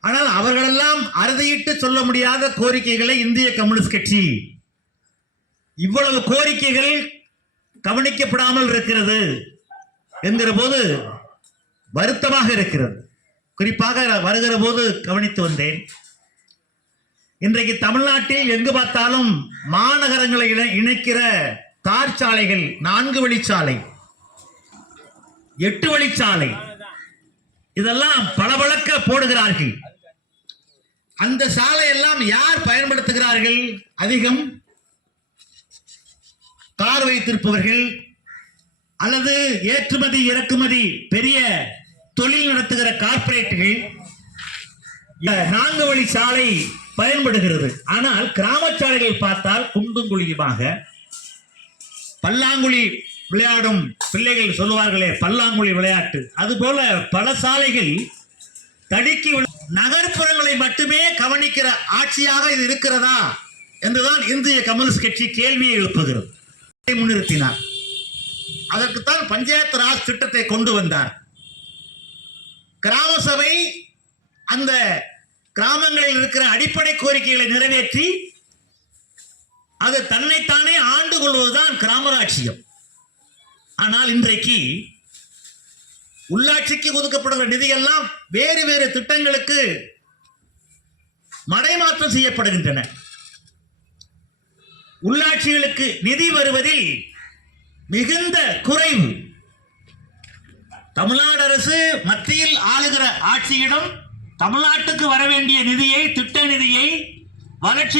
ஆனால் அவர்களெல்லாம் அறுதியிட்டு சொல்ல முடியாத கோரிக்கைகளை இந்திய கம்யூனிஸ்ட் கட்சி. இவ்வளவு கோரிக்கைகள் கவனிக்கப்படாமல் இருக்கிறது என்கிற போது வருத்தமாக இருக்கிறது. குறிப்பாக வருகிற போது கவனித்து வந்தேன். இன்றைக்கு தமிழ்நாட்டில் எங்கு பார்த்தாலும் மாநகரங்களை இணைக்கிற தார் சாலைகள் நான்கு வழிச்சாலை எட்டு வழிச்சாலை இதெல்லாம் பளபளக்க போடுகிறார்கள். அந்த சாலையெல்லாம் யார் பயன்படுத்துகிறார்கள்? அதிகம் கார் வைத்திருப்பவர்கள் அல்லது ஏற்றுமதி இறக்குமதி பெரிய தொழில் நடத்துகிற கார்ப்பரேட்டுகள் நான்கு வழி சாலை பயன்படுகிறது. ஆனால் கிராம சாலைகள் பார்த்தால் குண்டும் குழியுமாக பல்லாங்குழி விளையாடும் பிள்ளைகள் சொல்லுவார்களே பல்லாங்குழி விளையாட்டு. அதுபோல பல சாலைகள் தடுக்கி நகர்ப்புறங்களை மட்டுமே கவனிக்கிற ஆட்சியாக இது இருக்கிறதா என்றுதான் இந்திய கம்யூனிஸ்ட் கட்சி கேள்வியை எழுப்புகிறது. முன்னிறுத்தினார். அதற்குத்தான் பஞ்சாயத்து ராஜ் திட்டத்தை கொண்டு வந்தார். கிராம சபை அந்த கிராமங்களில் இருக்கிற அடிப்படை கோரிக்கைகளை நிறைவேற்றி அது தன்னைத்தானே ஆண்டு கொள்வதுதான் கிராமராட்சியம். ஆனால் இன்றைக்கு உள்ளாட்சிக்கு ஒதுக்கப்படுகிற நிதியெல்லாம் வேறு வேறு திட்டங்களுக்கு மடைமாற்றம் செய்யப்படுகின்றன. உள்ளாட்சிகளுக்கு நிதி வருவதில் மிகுந்த குறைவு. தமிழ்நாடு அரசு மத்தியில் ஆளுகிற ஆட்சியிடம் தமிழ்நாட்டுக்கு வர வேண்டிய நிதியை திட்ட நிதியை வளர்ச்சி